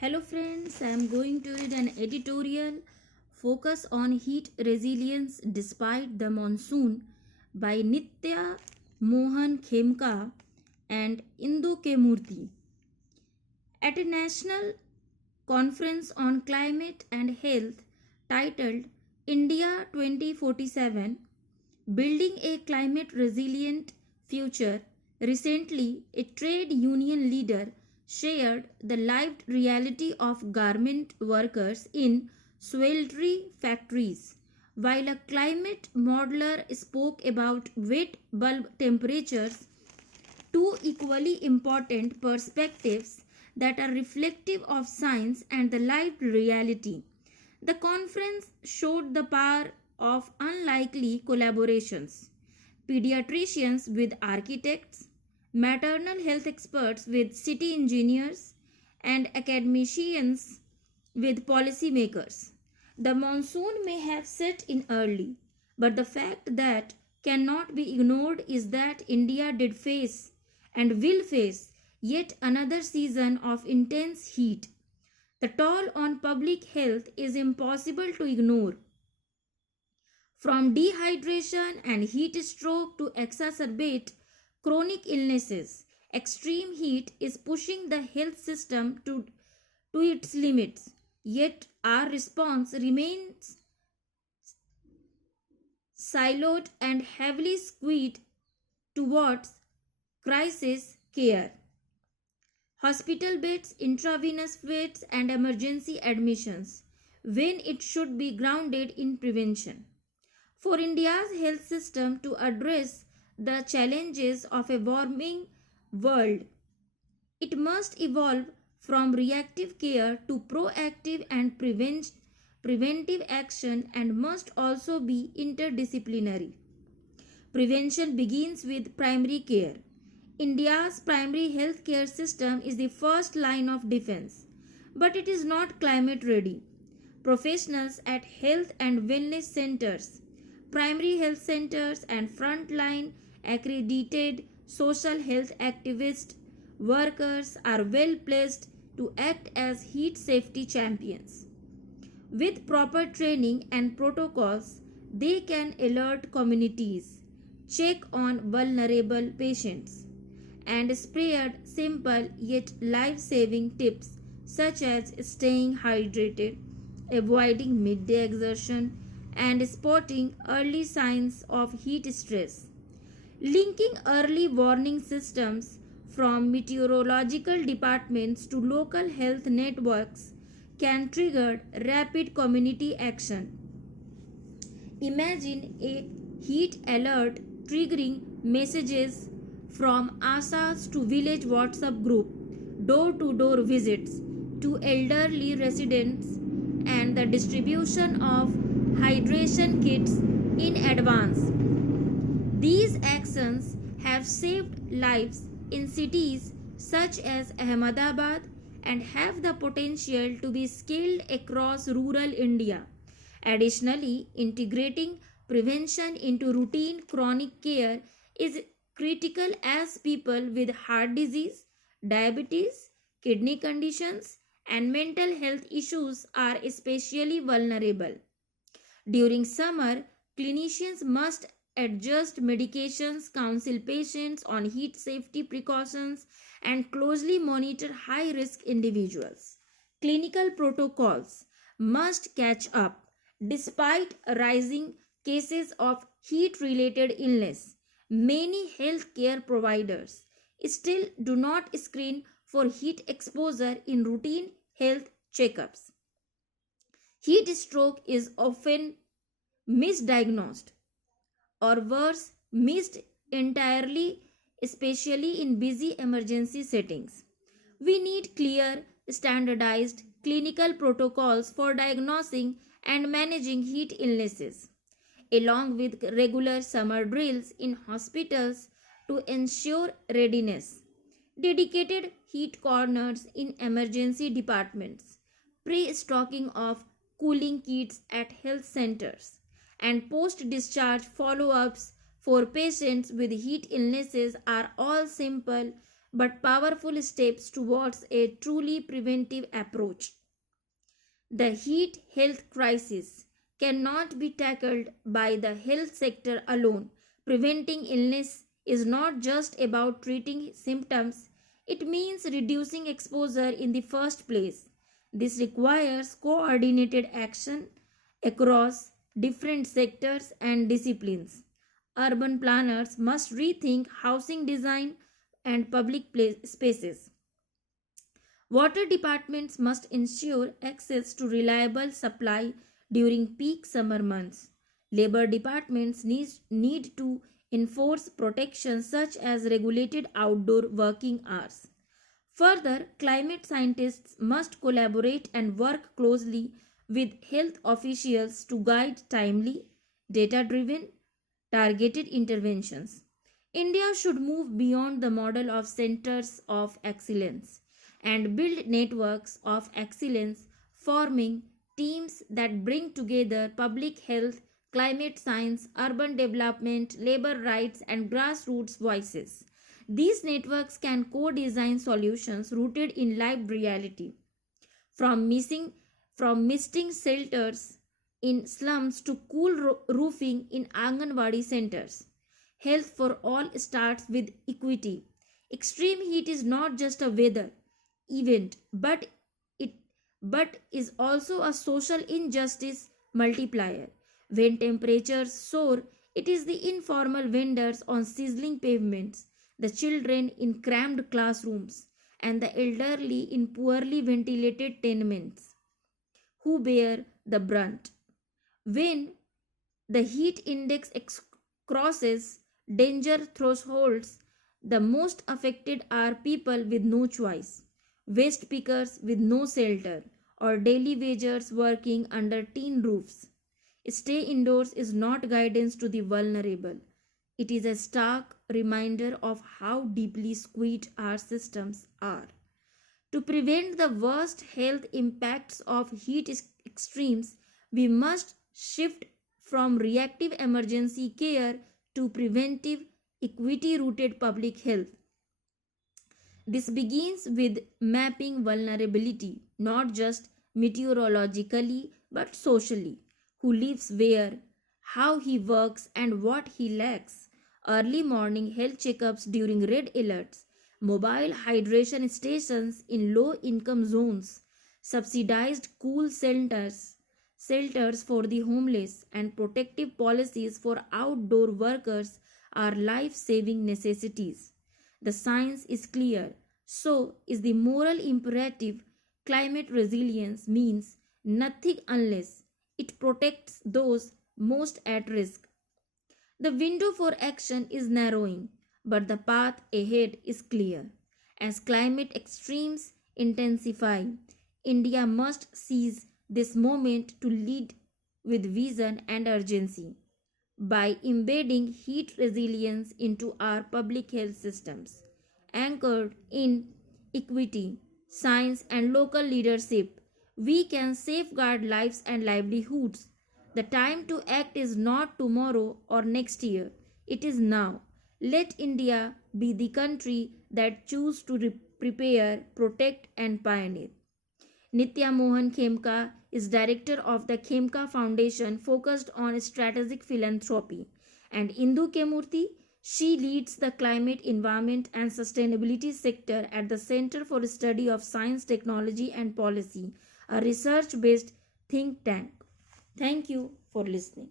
Hello friends, I am going to read an editorial Focus on Heat Resilience Despite the Monsoon by Nitya Mohan Khemka and Indu K. Murthy. At a national conference on climate and health titled India 2047 Building a Climate Resilient Future, recently a trade union leader shared the lived reality of garment workers in sweltering factories, while a climate modeler spoke about wet bulb temperatures, two equally important perspectives that are reflective of science and the lived reality. The conference showed the power of unlikely collaborations: pediatricians with architects, maternal health experts with city engineers, and academicians with policymakers. The monsoon may have set in early, but the fact that cannot be ignored is that India did face and will face yet another season of intense heat. The toll on public health is impossible to ignore. From dehydration and heat stroke to exacerbate chronic illnesses, extreme heat is pushing the health system to its limits. Yet our response remains siloed and heavily skewed towards crisis care. Hospital beds, intravenous fluids, and emergency admissions, when it should be grounded in prevention. For India's health system to address the challenges of a warming world, it must evolve from reactive care to proactive and preventive action and must also be interdisciplinary. Prevention begins with primary care. India's primary health care system is the first line of defense, but it is not climate ready. Professionals at health and wellness centers, primary health centers, and frontline accredited social health activist workers are well placed to act as heat safety champions. With proper training and protocols, they can alert communities, check on vulnerable patients, and spread simple yet life saving tips such as staying hydrated, avoiding midday exertion, and spotting early signs of heat stress. Linking early warning systems from meteorological departments to local health networks can trigger rapid community action. Imagine a heat alert triggering messages from ASAs to village WhatsApp group, door to door visits to elderly residents, and the distribution of hydration kits in advance. These actions have saved lives in cities such as Ahmedabad and have the potential to be scaled across rural India. Additionally, integrating prevention into routine chronic care is critical as people with heart disease, diabetes, kidney conditions, and mental health issues are especially vulnerable. During summer, clinicians must adjust medications, counsel patients on heat safety precautions, and closely monitor high risk individuals. Clinical protocols must catch up despite rising cases of heat related illness. Many healthcare providers still do not screen for heat exposure in routine health checkups. Heat stroke is often misdiagnosed or worse, missed entirely, especially in busy emergency settings. We need clear, standardized clinical protocols for diagnosing and managing heat illnesses, along with regular summer drills in hospitals to ensure readiness. Dedicated heat corners in emergency departments, pre stocking of cooling kits at health centers, and post discharge follow ups for patients with heat illnesses are all simple but powerful steps towards a truly preventive approach. The heat health crisis cannot be tackled by the health sector alone. Preventing illness is not just about treating symptoms, it means reducing exposure in the first place. This requires coordinated action across different sectors and disciplines. Urban planners must rethink housing design and public spaces. Water departments must ensure access to reliable supply during peak summer months. Labor departments need to enforce protections such as regulated outdoor working hours. Further, climate scientists must collaborate and work closely with health officials to guide timely, data driven, targeted interventions. India should move beyond the model of centers of excellence and build networks of excellence, forming teams that bring together public health, climate science, urban development, labor rights, and grassroots voices. These networks can co design solutions rooted in lived reality. From, missing, from misting shelters in slums to cool roofing in Anganwadi centers. Health for all starts with equity. Extreme heat is not just a weather event, it but is also a social injustice multiplier. When temperatures soar, it is the informal vendors on sizzling pavements, the children in crammed classrooms, and the elderly in poorly ventilated tenements who bear the brunt. When the heat index crosses danger thresholds, the most affected are people with no choice, waste pickers with no shelter, or daily wagers working under tin roofs. Stay indoors is not guidance to the vulnerable. It is a stark reminder of how deeply squeezed our systems are. To prevent the worst health impacts of heat extremes, we must shift from reactive emergency care to preventive, equity rooted public health. This begins with mapping vulnerability, not just meteorologically but socially. Who lives where, how he works, and what he lacks. Early morning health checkups during red alerts, mobile hydration stations in low income zones, subsidized cool shelters for the homeless, and protective policies for outdoor workers are life saving necessities. The science is clear, so is the moral imperative. Climate resilience means nothing unless it protects those most at risk. The window for action is narrowing, but the path ahead is clear. As climate extremes intensify, India must seize this moment to lead with vision and urgency by embedding heat resilience into our public health systems, anchored in equity, science, and local leadership. We can safeguard lives and livelihoods. The time to act is not tomorrow or next year, it is now. Let India be the country that chooses to prepare, protect, and pioneer. Nitya Mohan Khemka is director of the Khemka Foundation focused on strategic philanthropy. And Indu Kemurthy, she leads the climate, environment, and sustainability sector at the Center for Study of Science, Technology, and Policy, a research based think tank. Thank you for listening.